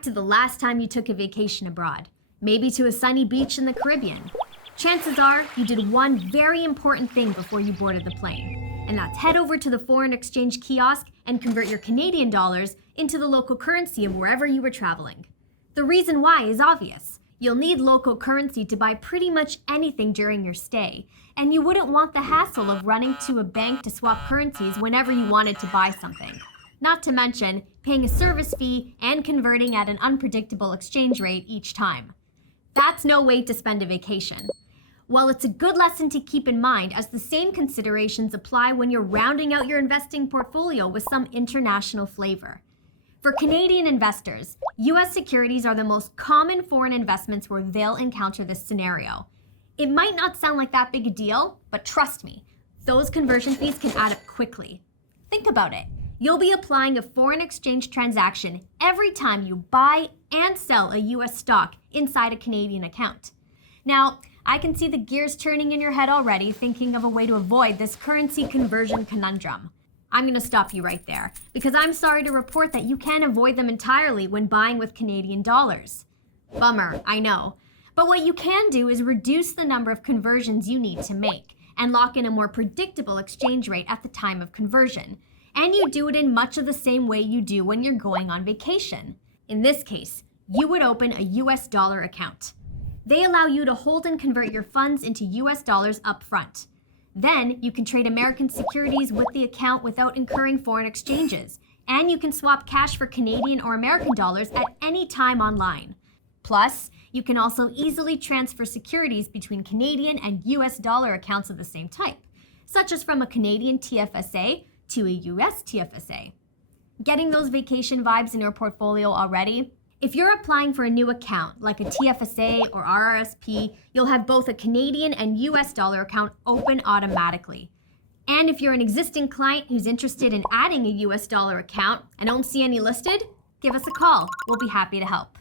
back to the last time you took a vacation abroad, maybe to a sunny beach in the Caribbean. Chances are you did one very important thing before you boarded the plane, and that's head over to the foreign exchange kiosk and convert your Canadian dollars into the local currency of wherever you were traveling. The reason why is obvious. You'll need local currency to buy pretty much anything during your stay, and you wouldn't want the hassle of running to a bank to swap currencies whenever you wanted to buy something. Not to mention paying a service fee and converting at an unpredictable exchange rate each time. That's no way to spend a vacation. Well, it's a good lesson to keep in mind, as the same considerations apply when you're rounding out your investing portfolio with some international flavor. For Canadian investors, U.S. securities are the most common foreign investments where they'll encounter this scenario. It might not sound like that big a deal, but trust me, those conversion fees can add up quickly. Think about it. You'll be applying a foreign exchange transaction every time you buy and sell a U.S. stock inside a Canadian account. Now, I can see the gears turning in your head already, thinking of a way to avoid this currency conversion conundrum. I'm going to stop you right there, because I'm sorry to report that you can't avoid them entirely when buying with Canadian dollars. Bummer, I know. But what you can do is reduce the number of conversions you need to make and lock in a more predictable exchange rate at the time of conversion. And you do it in much of the same way you do when you're going on vacation. In this case, you would open a US dollar account. They allow you to hold and convert your funds into US dollars up front. Then you can trade American securities with the account without incurring foreign exchanges, and you can swap cash for Canadian or American dollars at any time online. Plus, you can also easily transfer securities between Canadian and US dollar accounts of the same type, such as from a Canadian TFSA to a US TFSA. Getting those vacation vibes in your portfolio already? If you're applying for a new account, like a TFSA or RRSP, you'll have both a Canadian and US dollar account open automatically. And if you're an existing client who's interested in adding a US dollar account and don't see any listed, give us a call. We'll be happy to help.